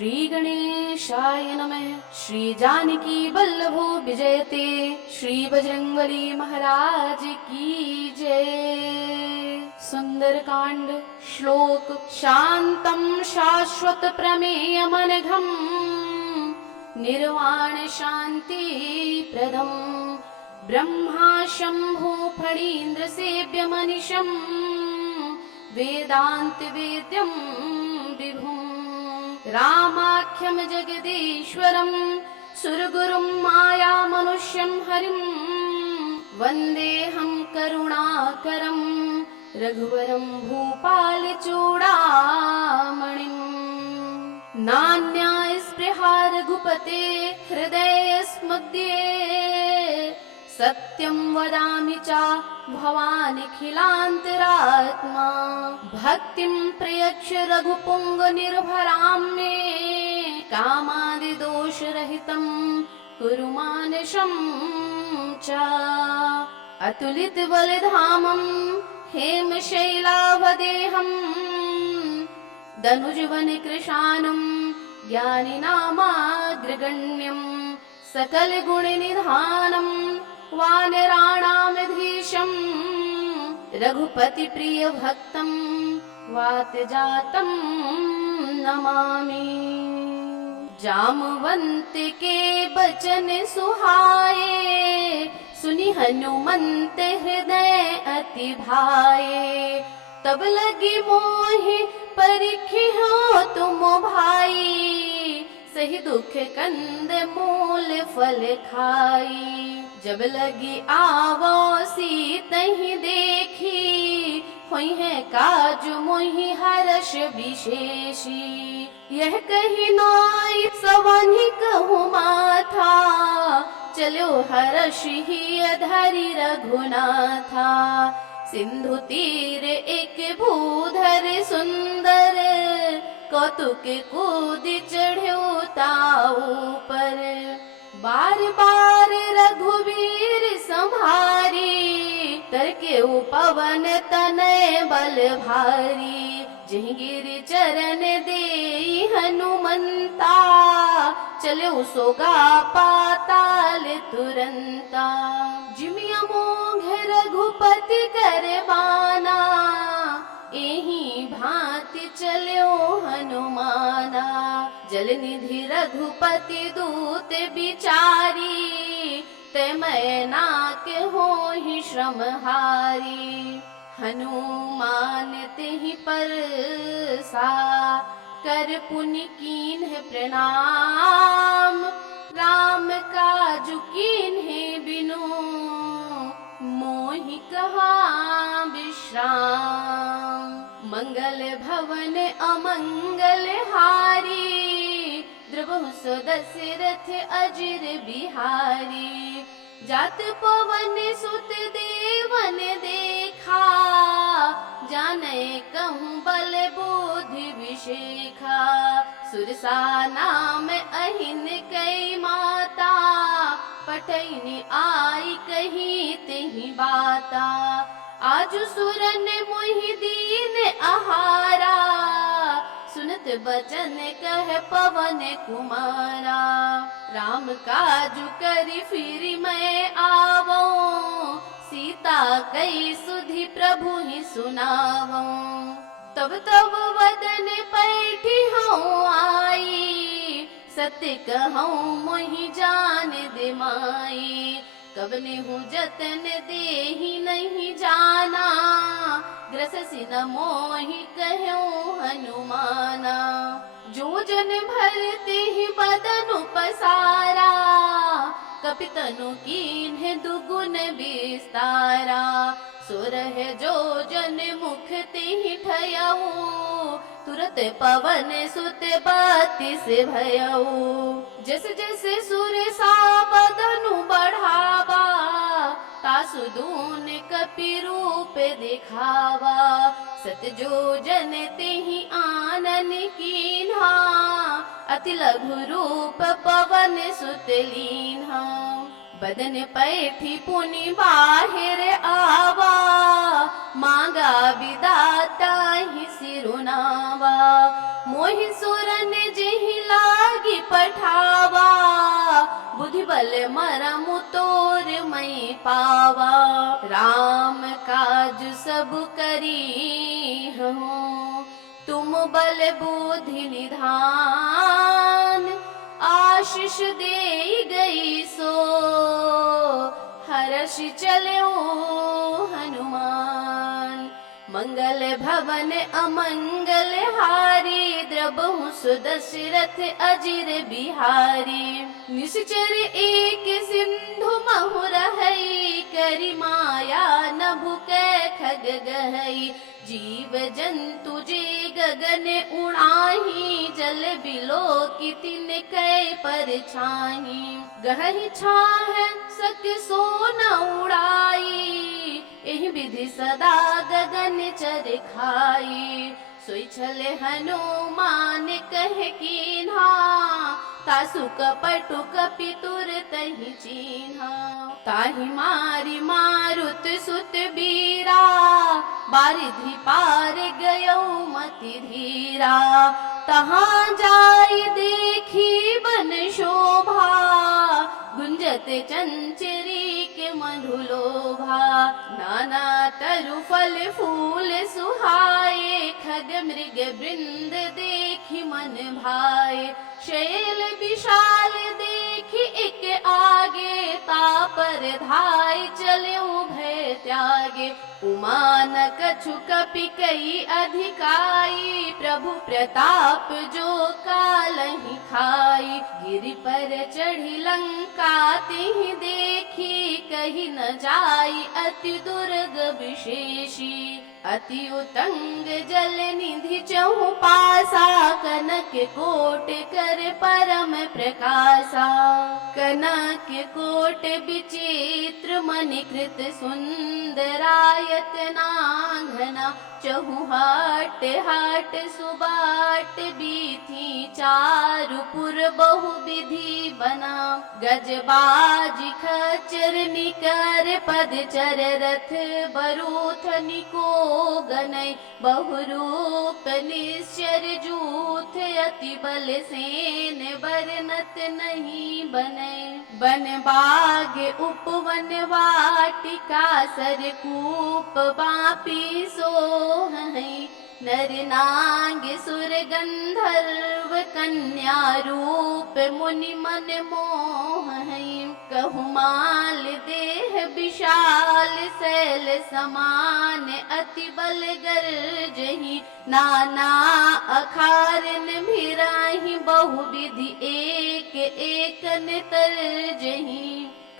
श्री गणेशाय नमः। श्री जानकी वल्लभो विजयते। श्री बजरंगबली महाराज की जय। सुंदरकांड श्लोक। शांतं शाश्वत प्रमेयमनघं निर्वाण शांति प्रदं ब्रह्मा शंभु फणीन्द्र सेव्य मनीषं वेदांत वेद्यं विभुं रामाख्यं जगदीश्वरं सुरगुरुं माया मनुष्यं हरिं वन्देऽहं करुणाकरं रघुवरं भूपाल चूडामणिं। नान्या स्पृहा रघुपते हृदयस्मध्ये सत्यं वदामि च भवानिखिलान्तरात्मा। भक्तिं प्रयच्छ रघुपुंग निर्भरां मे कामादिदोषरहितं कुरु मानसं च। अतुलित बलधामं हेमशैलावदेहं दनुजवन कृशानं ज्ञानिनामाग्रगण्यं सकल गुण निधानं वानराणामधीशं रघुपति प्रिय भक्तं वातजातं नमामि। जामवंत के बचन सुहाए सुनि हनुमंत हृदय अति भाए। तब लगी मोहि परिखि हो तुम भाई सही दुख कंद मूल फल खाई। जब लगी आवो सीतहि देखी हुई है काजु मोहि हर्ष विशेषी। यह कही नाई सवनि कहु माथा चलो हर्ष ही धरि रघुनाथा। सिंधु तीर एक भूधर सुंदर कौतुक कूद चढ़्यो ताऊ पर। बार बार रघुवीर संभारी तरके पवन तनय बल भारी। जहि गिर चरण देई हनुमंता चलो सोगा पाताल तुरंता। जिमिया मोघ रघुपति करबाना एही भांति चलो हनुमाना। जलनिधि रघुपति दूत बिचारी तैमय नाके होहि श्रमहारी। हनुमान तेहि परसा कर पुनि कीन्ह प्रणाम। राम काजु कीन्हे बिनु मोहि कहा विश्राम। मंगल भवन अमंगल हारी द्रवहु सो दशरथ अजिर बिहारी। जात पवन सुत देवन देखा जाने कहूँ बल बुद्धि विशेखा। सुरसा नाम अहिन कई माता पठैनी आई कही तेहि बाता। आजु सुरन मोहि दीन आहारा सुनत बचन कह पवन कुमारा। राम काजु करि फिर मैं आवो सीता कई सुधि प्रभु ही सुनावो। तब तब वदन पैठी हूँ आई सत्य कहूँ मोहि जान दे माई। कब नेहु जतन देहि नहीं जाना ग्रससि न मोहि कहूँ हनुमाना। जो जन भरते ही बदन पसारा कपितनु कीन्ह दुगुन विस्तारा। सुरह जो जन मुख तेहि ठयऊ तुरत पवन सुत बाति से भयऊ। जस जस सुर सा बदनु बढ़ावा तासु दून कपि रूप दिखावा। सत जो जन तेहि आनन कीन्हा अति लघु रूप पवन सुत लीन्हा। बदन पैठी पुनि बाहिर आवा मांगा विदाता ही सिरुनावा। मोहि सुरन जेहि ला पठावा, बुद्धि बल मरम तोर मई पावा। राम काज सब करी हूँ, तुम बल बुद्धि निधान। आशीष दे गई सो, हर्ष चलो हनुमान। मंगल भवन अमंगल हारी, द्रबहु सुदशरथ अजिर बिहारी। निश्चर एक सिंधु महु रहई, करि माया नभु कै खग गहई। जीव जंतु जे गगन उड़ाही, जल बिलो की तिन कै पर छाही। गहहि छाह सक सो न उड़ाई, एहि विधि सदा गगन चर खाई। सोई छल हनुमान कह कीन्हा, तासु कपटु कपि तुरतहि चीन्हा। ताहि मारि मारुत सुत बीरा, बारिधि पार गयो मति धीरा। तहाँ जाई देखी बन शोभा, गुंजत चंचरी के मधुलोभा। नाना तरु फल फूल सुहाए, खग मृग वृंद देखी मन भाए। शैल विशाल देखी एक आगे, तापर धाय चले भय त्यागे। उमा न कछु कपि कई अधिकाई, प्रभु प्रताप जो कालहि खाई। गिरि पर चढ़ी लंका तिहि देखी, कही न जाई अति दुर्ग विशेषी। अति उतंग जल निधि चहु पासा, कनक कोट कर परम प्रकाशा। कनक कोट विचित्र मणिकृत सुंदरायत नांगना। चहु हाट हाट सुबाट बीथी, चारुपुर बहु विधि बना। गजबाज खच्चर निकर पदचर, रथ बरूथ निको गनय। बहुरूप निश्चर जूथ, अति बल सेन बरनत नहीं बनय। बन बाग उपवन वाटिका, सरकूप बापी सोहई। नर नाग सुर गंधर्व कन्या, रूप मुनि मन मोहई। कहु माल देह विशाल, शैल समान अति बल गर्जहि। नाना अखारन भिराहि, बहु विधि एक एकन तरजहि।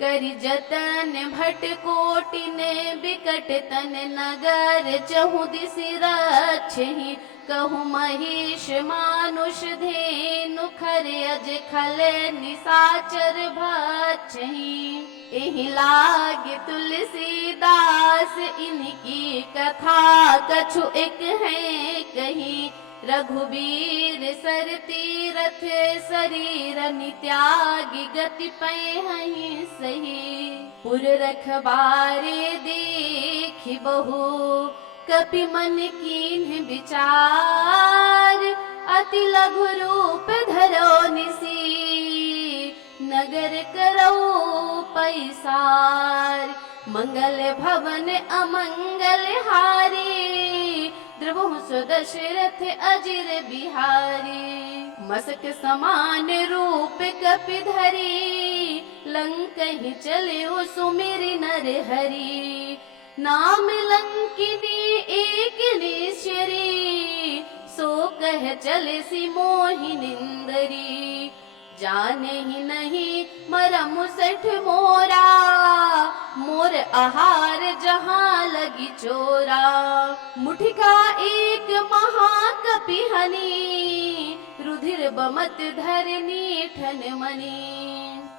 करि जतन भट कोटिन बिकट तन, नगर चहु दिसि रक्षहि। कहु महिष मानुष धेनु, खर अज खल निसाचर भक्षहि। एहि लागे तुलसीदास, इनकी कथा कछु एक है कही। रघुबीर सर तीरथ शरीर नित्यागी, गति पैहि सही। पुर रखबारे देखि बहु, कपि मन कीन्ह विचार। अति लघु रूप धरो निसी, नगर करो पैसार। मंगल भवन अमंगल हारी, द्रबहु सुदशरथ अजिर बिहारी। मसक समान रूप कपि धरी, लंकहि चले सुमिरि नर हरि। नाम लंकिनी एक निश्चरी, सो कह चले सी मोहि निंदरी। जाने ही नहीं मरम सठ मोरा, मोर आहार जहाँ लगी चोरा। मुठिका एक महाकपि हनी, रुधिर बमत धरनी ठन मनी।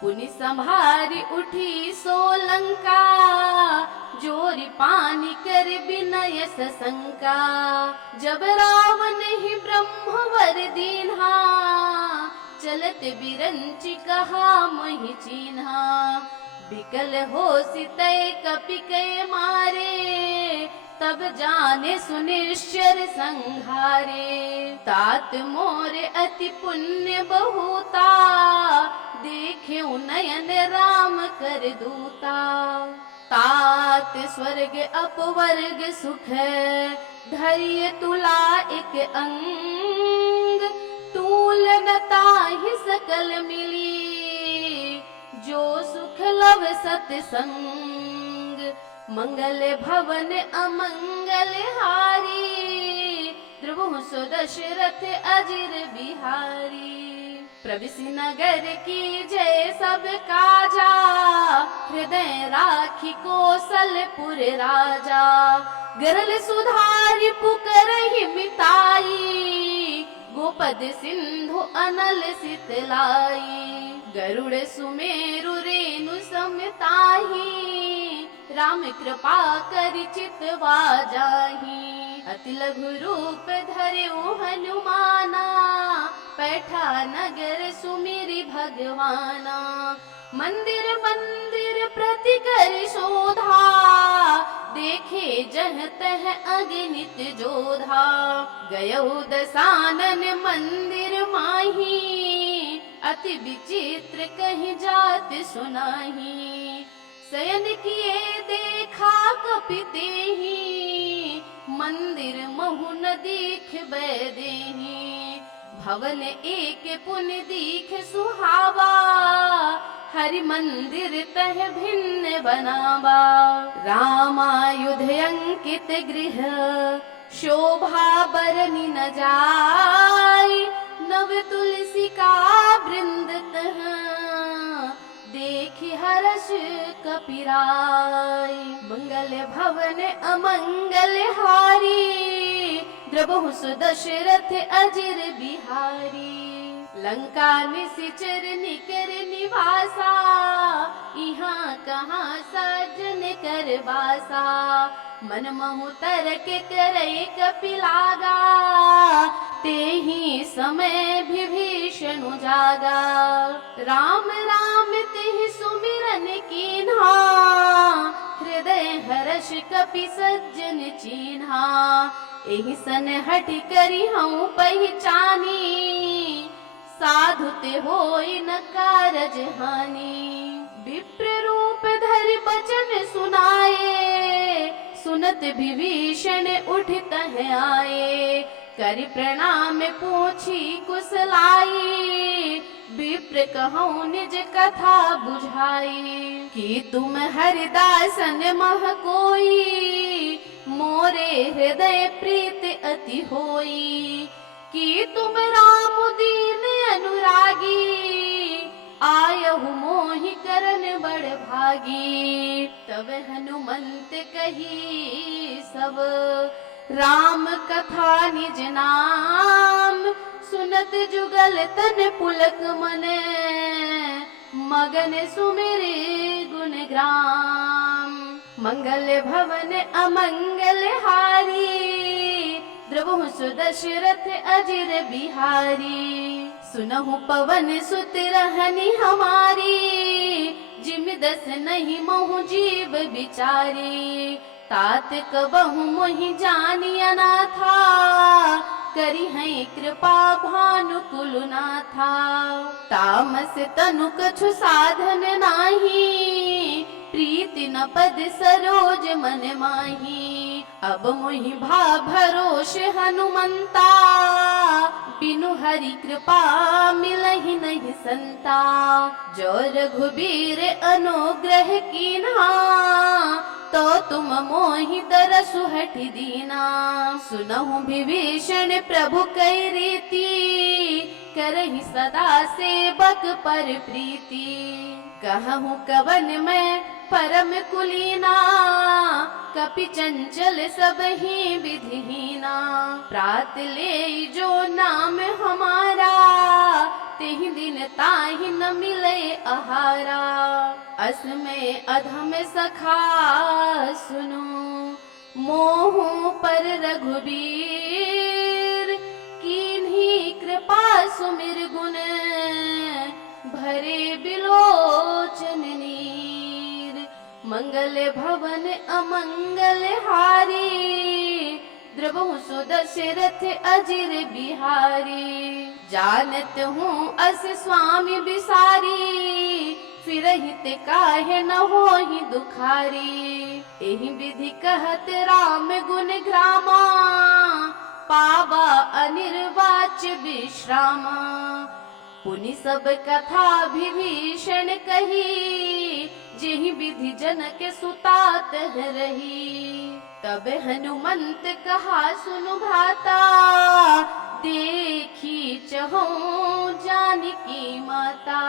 पुनि संभारी उठी सोलंका, जोरी पानी कर विनय सशंका। जब रावण ही ब्रह्मवर दीन्हा, चलत बिरंचि कहा महि चिन्हा। बिकल हो सितय कपि कै मारे, तब जाने सुनिश्चर संघारे। तात मोरे अति पुण्य बहुता, देखे नयन राम कर दूता। तात स्वर्ग अपवर्ग सुख, धैर्य तुला एक अंग। तूल न ताहि सकल मिली, जो सुख लव सतसंग। मंगल भवन अमंगल हारी, द्रवहु सो दशरथ अजिर बिहारी। प्रविसि नगर की जय सब काजा, हृदय राखी कौशलपुर राजा। गरल सुधारि पुकारहि मिताई, गोपद सिंधु अनल सितलाई। गरुड़ सुमेरु रेणु समताही, राम कृपा करि चितवा जाहि। अति लघु रूप धर्यो हनुमाना, पैठा नगर सुमिरि भगवाना। मंदिर मंदिर प्रति करि शोधा, देखे जह तह अगणित जोधा। गयो दसानन मंदिर माही, अति विचित्र कहीं जात सुनाही। शयन किए देखा कपितेहि, मंदिर महु न दीख बैदेहि। भवन एक पुनि दीख सुहावा, हरि मंदिर तह भिन्न बनावा। रामायुध अंकित गृह, शोभा बरनि न जाय। नव तुलसी का वृंद तह, देखि हर्ष कपिराय। मंगल भवन अमंगल हारी, द्रवहु सो दशरथ अजिर बिहारी। लंका निशिचर निकर निवासा, इहाँ कहाँ सज्जन कर बासा। मन महु तरक करई कपिलागा, तेहि समय विभीषण जागा। राम राम तेहि सुमिरन कीन्हा, हृदय हर्ष कपि सज्जन चीन्हा। एहि सन हठ करि हऊँ पहिचानी, साधु ते होई न कारज हानि। विप्र रूप धरि बचन सुनाए, सुनत विभीषण उठ तह आए। करि प्रणाम पूछी कुशलाई, विप्र कहूँ निज कथा बुझाई। कि तुम हरिदासन मह कोई, मोरे हृदय प्रीत अति होई। कि तुम राम दीन अनुरागी, आयहु मोहि करन बड़ भागी। तब हनुमंत कही सब, राम कथा निज नाम। सुनत जुगल तन पुलक मन, मगन सुमिरि गुण ग्राम। मंगल भवन अमंगल हारी, द्रवहु सो दशरथ अजिर बिहारी। सुनहु पवन सुत रहनी हमारी, जिम दस नहीं महु जीव बिचारी। तात कबहु मोहि जानिया ना था, करी है कृपा भानु कुलनाथा। तामस तनु कछु साधन नाही, प्रीति न पद सरोज मन माही। अब मोहि भा भरोष हनुमंता, बिनु हरि कृपा मिलहि नहीं संता। जो रघुबीर अनुग्रह कीन्हा, तो तुम मोहि दरसु हठि दीना। सुनहु विभीषण प्रभु कै रीति, करहि सदा सेवक पर प्रीति। कहूँ कवन मैं परम कुलीना, कपि चंचल सब ही विधिहीना। प्रात ले जो नाम हमारा, तेहि दिन ताहि न मिले आहारा। अस में अधम सखा सुनो, मोहु पर रघुबीर। कीन्ही कृपा सुमिर गुण, भरे बिलोचन नीर। मंगल भवन अमंगल हारी, द्रवहु सो दशरथ अजिर बिहारी। जानत हूँ अस स्वामी बिसारी, फिरहित काहे न होहि दुखारी। एहि विधि कहत राम गुण ग्रामा, पावा अनिर्वाच्य विश्रामा। पुनि सब कथा विभीषण कही, जेहि विधि जनक सुता तह रही। तब हनुमंत कहा सुनु भ्राता, देखी चहु जानकी माता।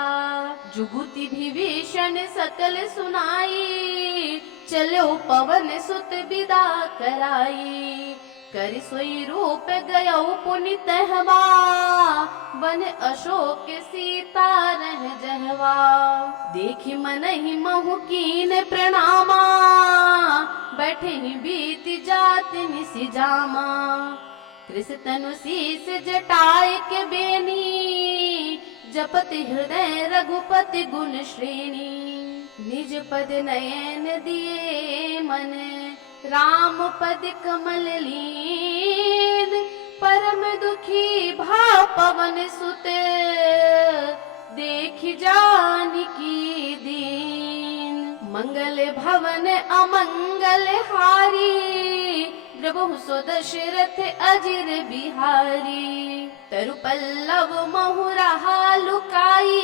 जुगुति विभीषण सकल सुनाई, चलो पवन सुत विदा कराई। कर सोई रूप गयो पुनि तहवा, बन अशोक सीता रह जहवा। देखी मनहि महु कीन प्रणामा, बैठे ही बीत जात निसि जामा। कृष तनु शीस जटाय के बेनी, जपति हृदय रघुपति गुण श्रेणी। निज पद नयन दिए मन, राम पद कमल लीन। परम दुखी भा पवन सुत, देख जानकी दीन। मंगल भवन अमंगल हारी, द्रवहु सो दशरथ अजिर बिहारी। तरु पल्लव महु रहा लुकाई,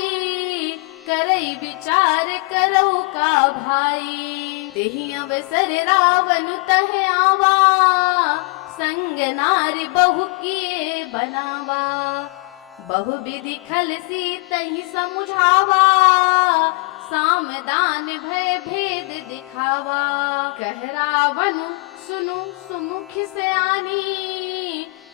करई विचार करौ का भाई। तेहि अवसर रावण तह आवा, संग नारी बहु किए बनावा। बहु विधि खल सीतहि समुझावा, सामदान भय भेद दिखावा। कह रावण सुनु सुमुख सयानी,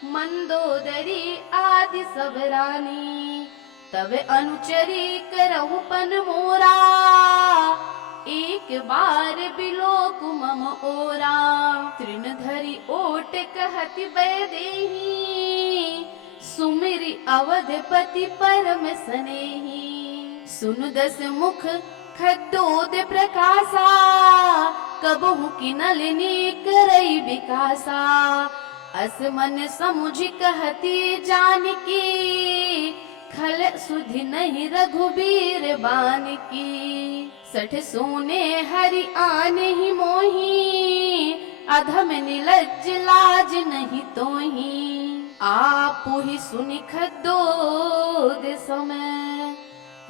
मंदोदरी आदि सब रानी। तब अनुचरी करहु पन मोरा, एक बार बिलोक मम ओरा। तृण धरि ओट कहति बैदेही, सुमिरि अवधपति परम सनेही। सुनु दस मुख खद्दोद प्रकाशा, कबहु किनलिनी करई विकासा। अस मन समुझ कहती जानकी, खल सुधि नहीं रघुबीर बान की। सठ सोने हरि आन ही मोही, अधम निलज्ज लाज नहीं तोही। आपु ही सुनि खद्दोद समय,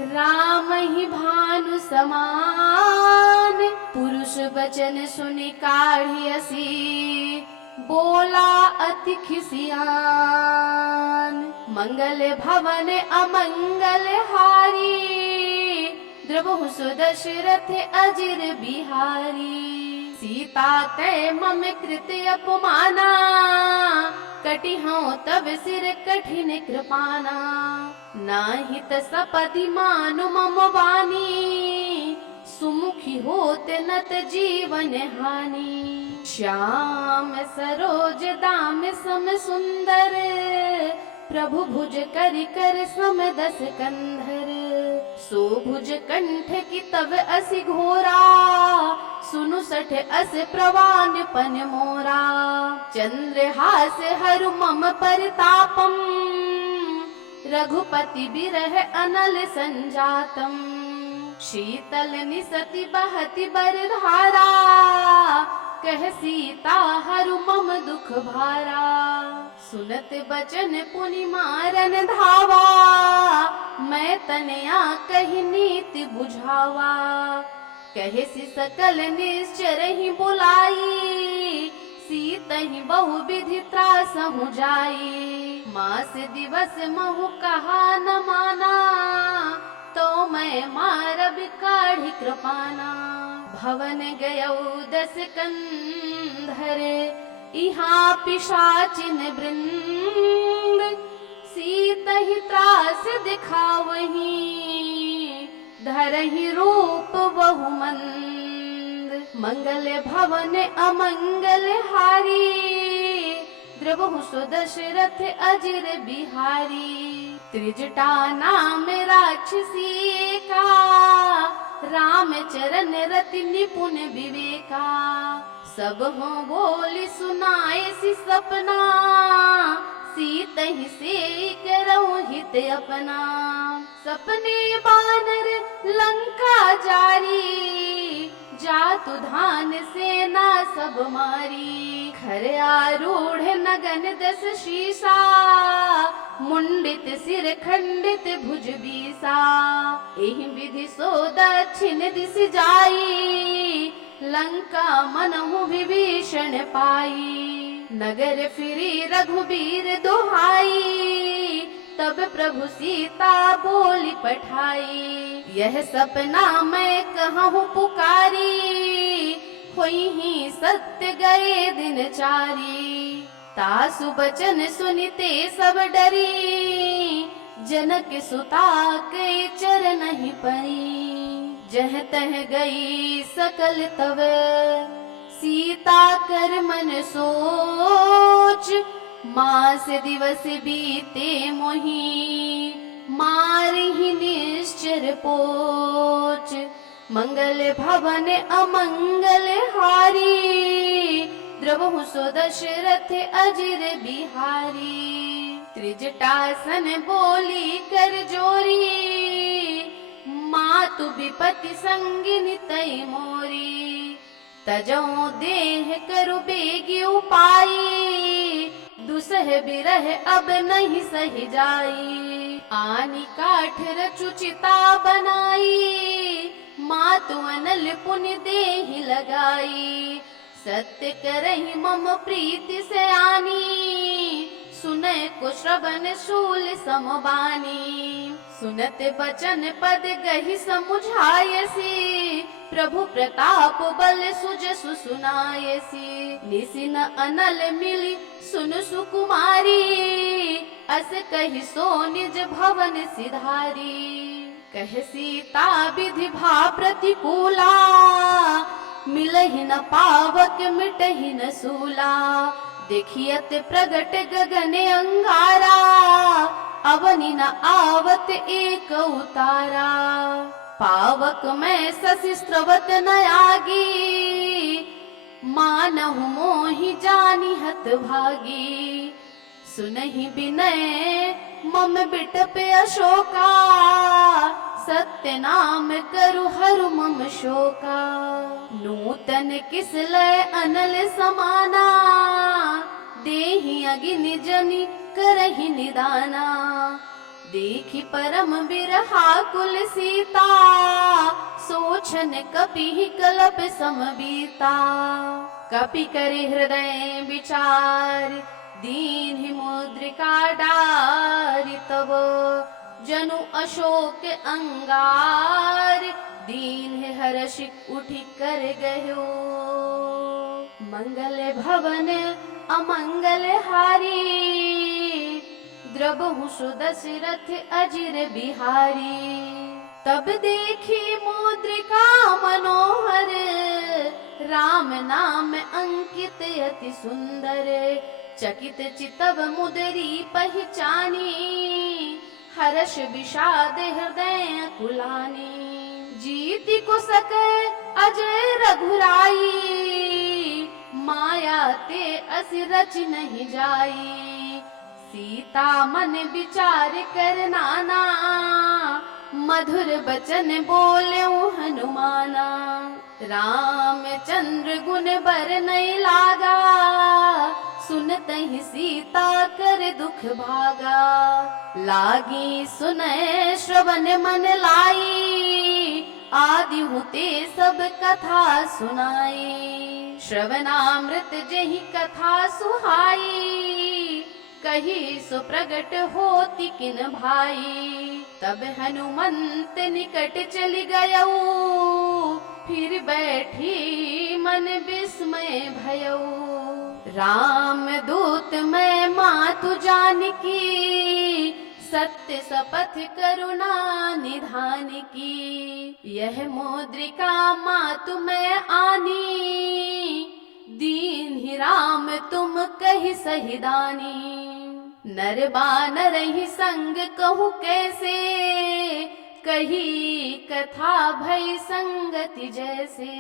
राम ही भानु समान। पुरुष वचन सुनि काढ़ी असी, बोला अति खिसियान। मंगल भवन अमंगल हारी, द्रवहु सो दशरथ अजिर बिहारी। सीता तै मम कृत अपमाना, कटिहौ तब सिर कठिन कृपाना। नाहित सपदि मानु मम वानी, सुमुखी होत नत जीवन हानि। श्याम सरोज दाम सम सुंदर, प्रभु भुज कर कर सम दस कंधर। सो भुज कंठ की तब असि घोरा, सुनु सठ अस प्रवान पन मोरा। चंद्रहास हरु मम परितापम, रघुपति बिरह अनल संजातम। शीतल निसति बहति बर धारा, कह सीता हरु मम दुख भारा। सुनत बचन पुनि मारन धावा, मैं तनया कही नीति बुझावा। कहे सि सकल निश्चर ही बुलाई, सीतहि बहु विधि त्रासहु जाई। मास दिवस महु कहा न माना, तो मैं मारब काढ़ी कृपाना। भवन गयौ दस कंधर, इहाँ पिशाचिन वृंद। सीतहि त्रास दिखावहीं, धरहि रूप बहुमंद। मंगल भवन अमंगल हारी, द्रवहु सो दशरथ अजिर बिहारी। त्रिजटा नाम राक्षसी का, राम चरण रति निपुण विवेका। सब हो बोली सुनाए सी सपना, सीत ही से करऊं हित अपना। सपने बानर लंका जारी, जातु धान सेना सब मारी। खर आरूढ़ नगन दस शीसा, मुंडित सिर खंडित भुज बीसा। एहि विधि सो दक्षिण दिस जाई, लंका मनहु विभीषण पाई। नगर फिरी रघुबीर दोहाई, तब प्रभु सीता बोली पठाई। यह सपना मैं कहूँ पुकारी, होई ही सत्य गए दिन चारी। तासु बचन सुनिते सब डरी, जनक सुता के चरण ही परी। जह तह गई सकल तव, सीता कर मन सोच। मास दिवस बीते मोही, मारहि निश्चर पोच। मंगल भवन अमंगल हारी, द्रवहु सो दशरथ अजिर बिहारी। त्रिजटासन बोली कर जोरी, मातु विपति संगिनी तई मोरी। तजौ देह करु बेगी उपाई, दुसह बिरह अब नहीं सही जाई। आनी काठ रचु चिता बनाई, मातु अनल पुनि देहि लगाई। सत्य करहि मम प्रीति से आनी, सुनय को श्रवण शूल समबानी। सुनत बचन पद गहि समुझायसी, प्रभु प्रताप बल सुजसु सुनायसी। निसिन अनल मिली सुन सुकुमारी, अस कहि सो निज भवन सिधारी। कह सीता विधि भा प्रतिकूला, मिलहि न पावक मिटहि न सूला। देखियत प्रगट गगन अंगारा, अवनि न आवत एक उतारा। पावक में शशि स्रवत न आगी, मानहु मोहि जानि हत भागी। सुनहि बिनय मम बिटप अशोका, सत्य नाम करु हरु मम शोका। नूतन किसलय अनल समाना, देहि अगिनि जनि करहि निदाना। देखि परम बिरहा कुल सीता, सोचन कपि कलप समबीता। कपि करि हृदय विचार, दीन्हि मुद्रिका डारि तब। जनु अशोक अंगार, दीन्हि हर्षि उठि कर गयो। मंगल भवन अमंगल हारी, द्रवहु सो दशरथ अजिर बिहारी। तब देखी मुद्रिका मनोहर, राम नाम अंकित अति सुंदर। चकित चितव मुदरी पहचानी, हर्ष विषाद हृदय कुलानी। जीति को सके अजय रघुराई, माया ते अस रच नहीं जाई। सीता मन विचार कर नाना, मधुर बचन बोल्यो हनुमाना। रामचंद्र गुण बर नहीं लागा, सुनतहि सीता कर दुख भागा। लागी सुनय श्रवण मन लाई, आदि हुते सब कथा सुनाई। श्रवणामृत जहि कथा सुहाई, कही सो प्रगट होती किन भाई। तब हनुमंत निकट चली गयऊ, फिर बैठी मन विस्मय भयऊ। राम दूत मैं मातु जानकी, सत्य शपथ करुणा निधान की। यह मुद्रिका मातु मैं आनी, दीन ही राम तुम कहि सही दानी। नर बानर ही संग कहूँ कैसे, कही कथा भई संगति जैसे।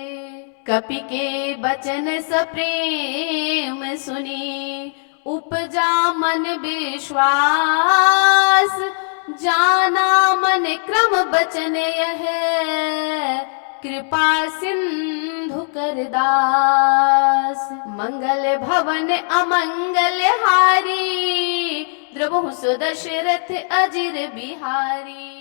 कपि के बचन सप्रेम सुनी उपजा मन विश्वास जाना मन क्रम बचन यह कृपा सिंधु करदास मंगल भवन अमंगल हारी द्रवहु सुदशरथ अजिर बिहारी।